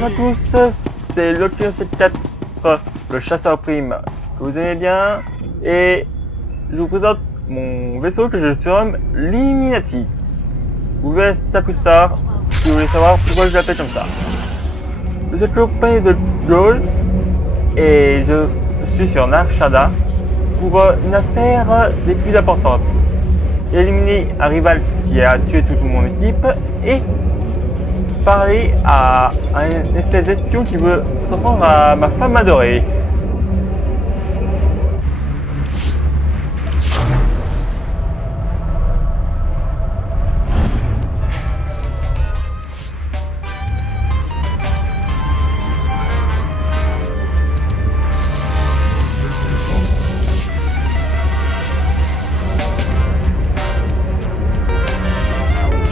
Bonjour à tous, c'est Locus 74, le chasseur prime que vous aimez bien, et je vous présente mon vaisseau que je surnomme l'Illuminati. Vous verrez ça plus tard, si vous voulez savoir pourquoi je l'appelle comme ça. Je suis accompagné de Joel, et je suis sur Narshada pour une affaire des plus importantes. Éliminer un rival qui a tué toute mon équipe, et parler à un espèce d'espion qui veut s'en prendre à ma femme adorée.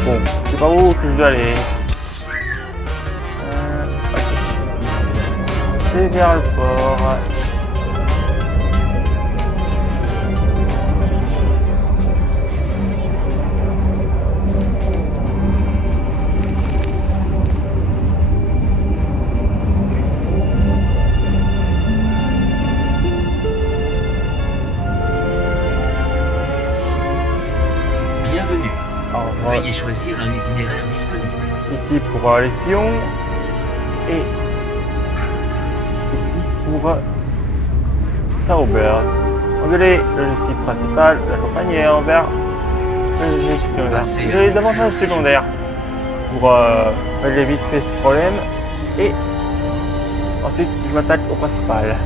Bon, c'est pas où que je dois aller. C'est vers le port. Bienvenue. Veuillez choisir un itinéraire disponible. Ici pour l'espion et ici pour Saurberg. Engueuler le site principal, la campagne est envers le gestionnaire. J'ai des avantages secondaires pour régler vite fait ce problème et ensuite je m'attaque au principal.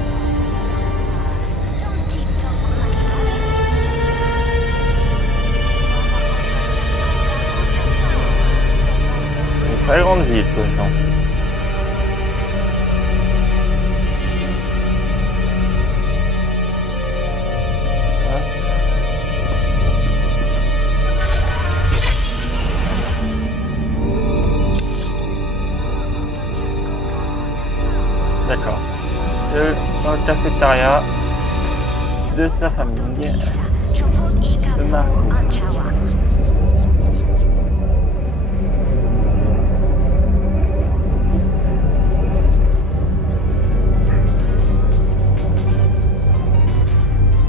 Une très grande ville, tout le temps. D'accord. Dans le cafétéria de sa famille, de Marco.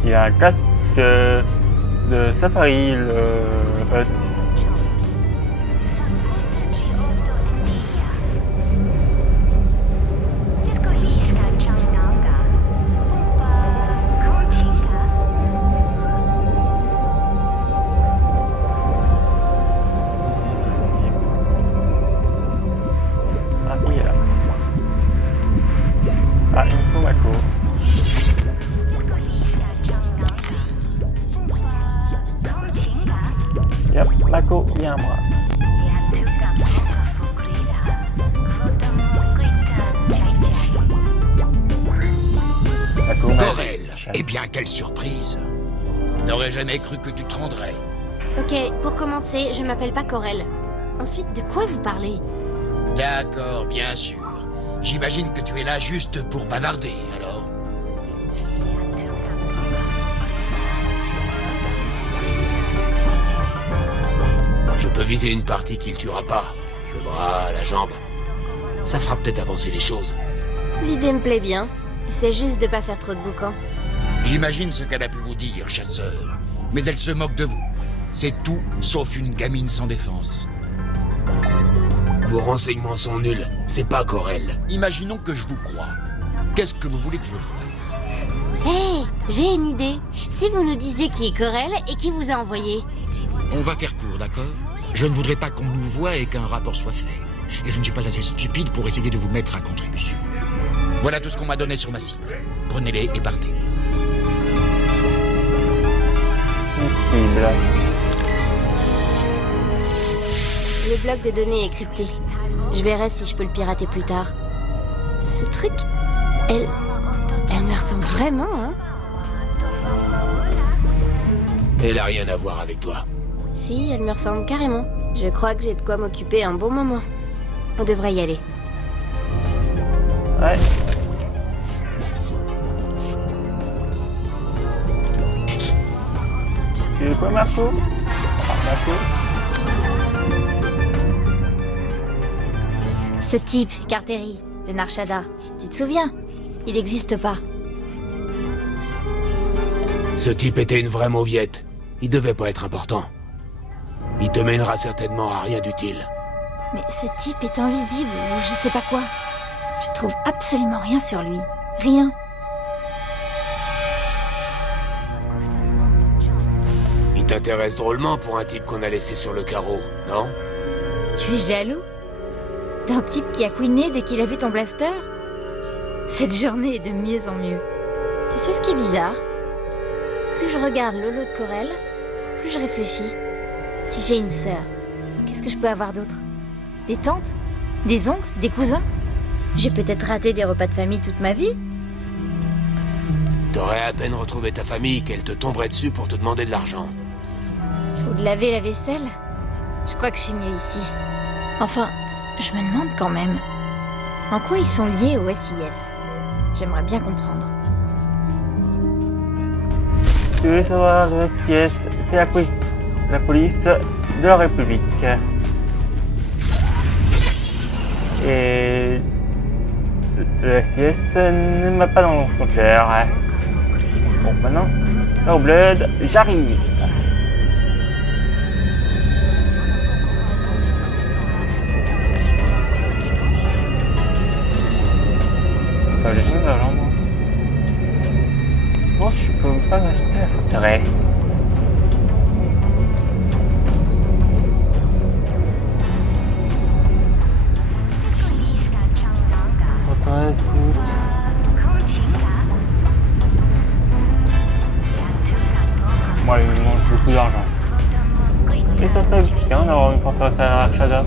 Il y a un casque de safari, le hut. Ah, il est là. Ah, il me faut Marco. Yep, Marco, viens à moi. Marco, Corel. Eh bien, quelle surprise. Je n'aurais jamais cru que tu te rendrais. Ok, pour commencer, je m'appelle pas Corel. Ensuite, de quoi vous parlez? D'accord, bien sûr. J'imagine que tu es là juste pour bavarder, alors. Je peux viser une partie qui le tuera pas. Le bras, la jambe. Ça fera peut-être avancer les choses. L'idée me plaît bien. C'est juste de pas faire trop de boucan. J'imagine ce qu'elle a pu vous dire, chasseur. Mais elle se moque de vous. C'est tout sauf une gamine sans défense. Vos renseignements sont nuls. C'est pas Corel. Imaginons que je vous croie. Qu'est-ce que vous voulez que je fasse? Hé, j'ai une idée. Si vous nous disiez qui est Corel et qui vous a envoyé. On va faire court, d'accord? Je ne voudrais pas qu'on nous voie et qu'un rapport soit fait. Et je ne suis pas assez stupide pour essayer de vous mettre à contribution. Voilà tout ce qu'on m'a donné sur ma cible. Prenez-les et partez. Cible. Le bloc de données est crypté. Je verrai si je peux le pirater plus tard. Ce truc, elle me ressemble vraiment, hein? Elle a rien à voir avec toi. Si, elle me ressemble carrément. Je crois que j'ai de quoi m'occuper un bon moment. On devrait y aller. Ouais. Tu veux quoi, Marco? Ah, Marco? Ce type, Carteri, de Narshada, tu te souviens? Il n'existe pas. Ce type était une vraie mauviette. Il devait pas être important. Il te mènera certainement à rien d'utile. Mais ce type est invisible, ou je sais pas quoi. Je trouve absolument rien sur lui. Rien. Il t'intéresse drôlement pour un type qu'on a laissé sur le carreau, non? Tu es jaloux? D'un type qui a couiné dès qu'il a vu ton blaster? Cette journée est de mieux en mieux. Tu sais ce qui est bizarre? Plus je regarde Lolo de Corel, plus je réfléchis. Si j'ai une sœur, qu'est-ce que je peux avoir d'autre? Des tantes? Des oncles? Des cousins? J'ai peut-être raté des repas de famille toute ma vie. T'aurais à peine retrouvé ta famille qu'elle te tomberait dessus pour te demander de l'argent. Ou de laver la vaisselle. Je crois que je suis mieux ici. Enfin, je me demande quand même. En quoi ils sont liés au SIS? J'aimerais bien comprendre. Tu veux savoir, le SIS, c'est la police de la République. Et le SIS ne m'a pas dans son cœur. Bon, maintenant, là au bled, j'arrive. J'ai jamais d'argent, moi. Bon, je peux pas m'acheter la forteresse. Forteresse, coûte. Moi, il me manque beaucoup d'argent. Et ça serait bien d'avoir une forteresse à Narshada.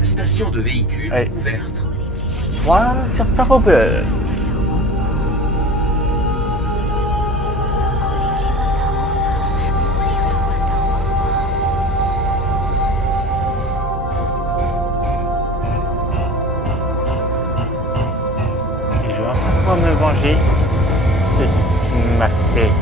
Station de véhicules Allez. ouverte. Voilà, sur Tarobel. Et je vais encore me venger de ce qu'il m'a fait.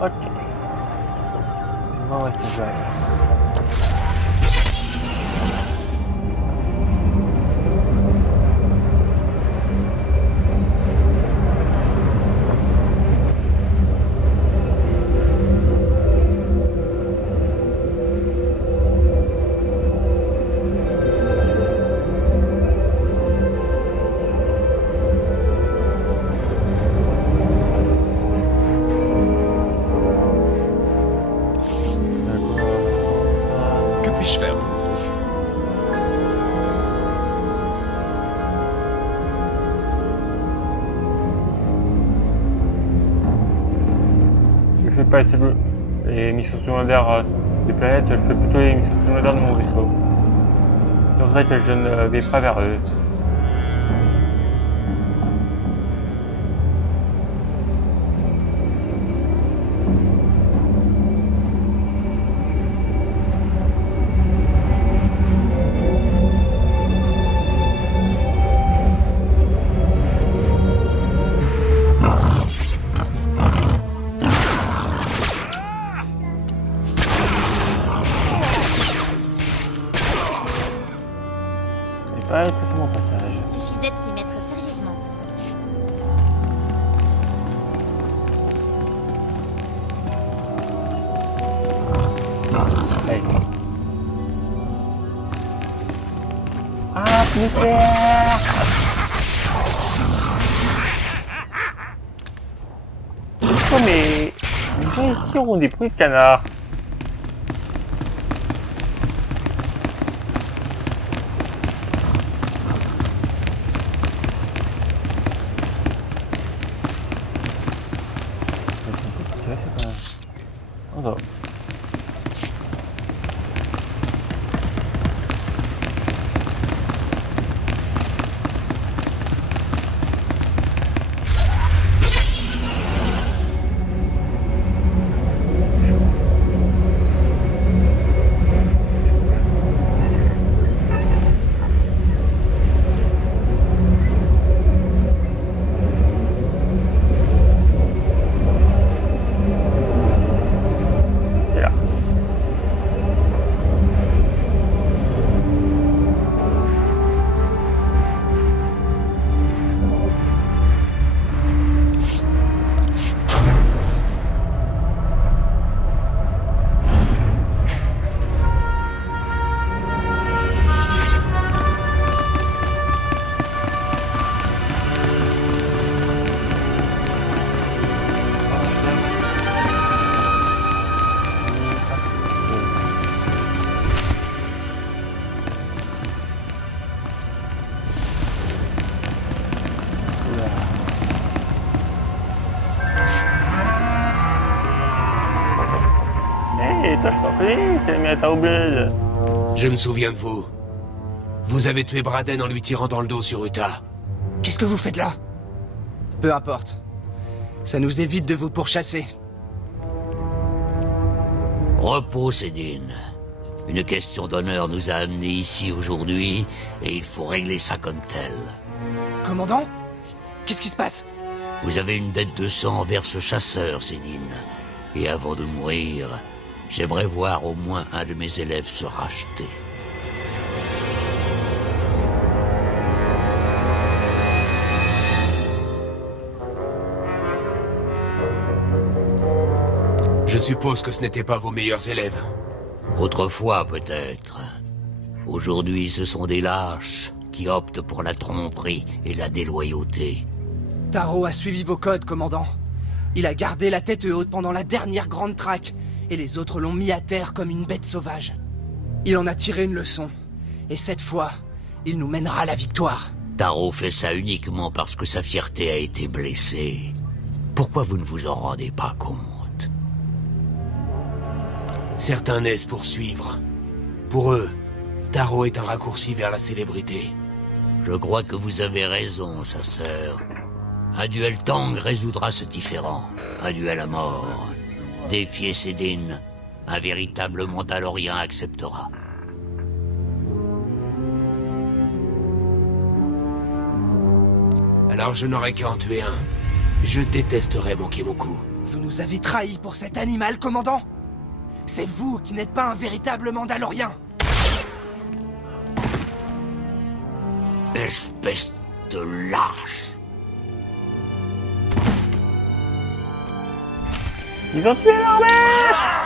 Ok. Bon, ouais, c'est vrai. Que puis-je faire pour vous? Je fais pas les missions secondaires des planètes, je fais plutôt les missions secondaires de mon vaisseau. C'est pour ça que je ne vais pas vers eux. Pas exactement Il passage. suffisait de s'y mettre sérieusement. Allez. Ah, nucléaire! Oh mais... Les gens ici auront des bruits de canard. Oh, c'est là. Hé, toi je t'en prie, t'es mis à ta obèse. Je me souviens de vous. Vous avez tué Braden en lui tirant dans le dos sur Utah. Qu'est-ce que vous faites là? Peu importe. Ça nous évite de vous pourchasser. Repos, Cédine. Une question d'honneur nous a amenés ici aujourd'hui, et il faut régler ça comme tel. Commandant? Qu'est-ce qui se passe? Vous avez une dette de sang envers ce chasseur, Cédine. Et avant de mourir, j'aimerais voir au moins un de mes élèves se racheter. Je suppose que ce n'étaient pas vos meilleurs élèves. Autrefois, peut-être. Aujourd'hui, ce sont des lâches qui optent pour la tromperie et la déloyauté. Taro a suivi vos codes, commandant. Il a gardé la tête haute pendant la dernière grande traque, et les autres l'ont mis à terre comme une bête sauvage. Il en a tiré une leçon, et cette fois, il nous mènera à la victoire. Taro fait ça uniquement parce que sa fierté a été blessée. Pourquoi vous ne vous en rendez pas compte? Certains naissent pour suivre. Pour eux, Taro est un raccourci vers la célébrité. Je crois que vous avez raison, chasseur. Un duel Tang résoudra ce différend. Un duel à mort. Défier Cédine, un véritable Mandalorien acceptera. Alors je n'aurai qu'à en tuer un. Je détesterais manquer mon coup. Vous nous avez trahis pour cet animal, commandant? C'est vous qui n'êtes pas un véritable Mandalorien. Espèce de lâche. Ils ont tué leur mère.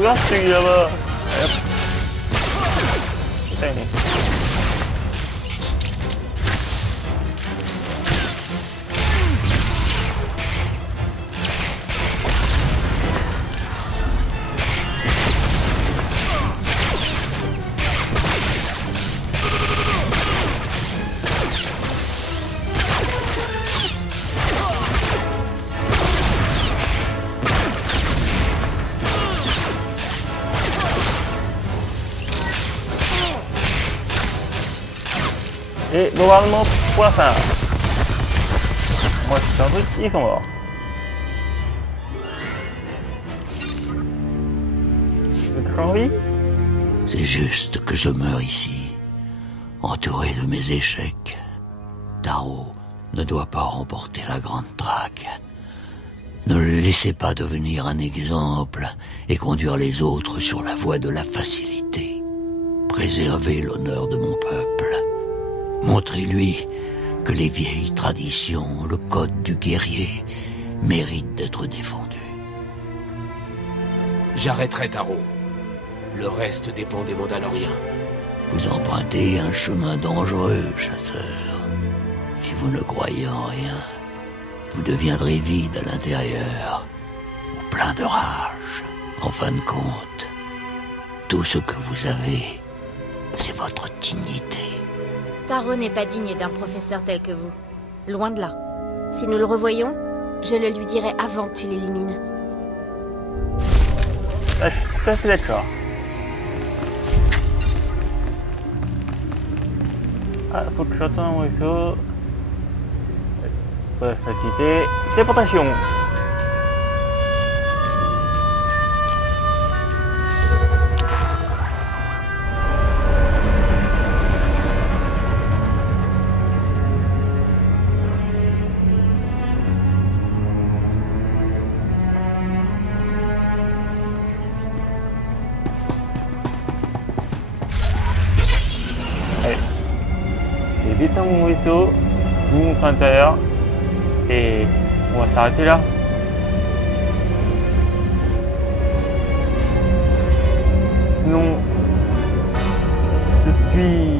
Là, c'est là-bas. Putain. Et bombardement poisson. Moi c'est un truc, ils sont morts. Vous êtes encore en vie? C'est juste que je meurs ici, entouré de mes échecs. Taro ne doit pas remporter la grande traque. Ne le laissez pas devenir un exemple et conduire les autres sur la voie de la facilité. préserver l'honneur de mon peuple. Montrez-lui que les vieilles traditions, le code du guerrier, méritent d'être défendus. J'arrêterai Taro. Le reste dépend des Mandaloriens. Vous empruntez un chemin dangereux, chasseur. Si vous ne croyez en rien, vous deviendrez vide à l'intérieur, ou plein de rage. En fin de compte, tout ce que vous avez, c'est votre dignité. Taro n'est pas digne d'un professeur tel que vous. Loin de là. Si nous le revoyons, je le lui dirai avant que tu l'élimines. Ah, je suis tout à fait d'accord. Ah, faut que j'attende un ruisseau. Pour la facilité. Téléportation. J'ai vite dans mon vaisseau, je vous montre à l'intérieur et on va s'arrêter là. Sinon, je suis...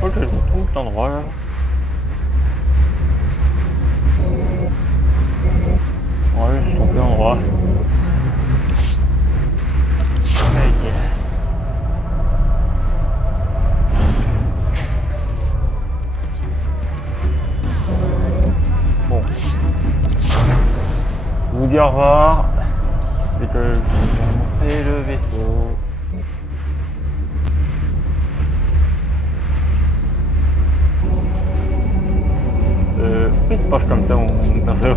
Faut que je retrouve cet endroit là. Ouais, je suis trompé d'endroit. Ok. Bon. Je vous dis au revoir. Et que je vais vous montrer le vaisseau. Pourquoi il se penche comme ça mon perso?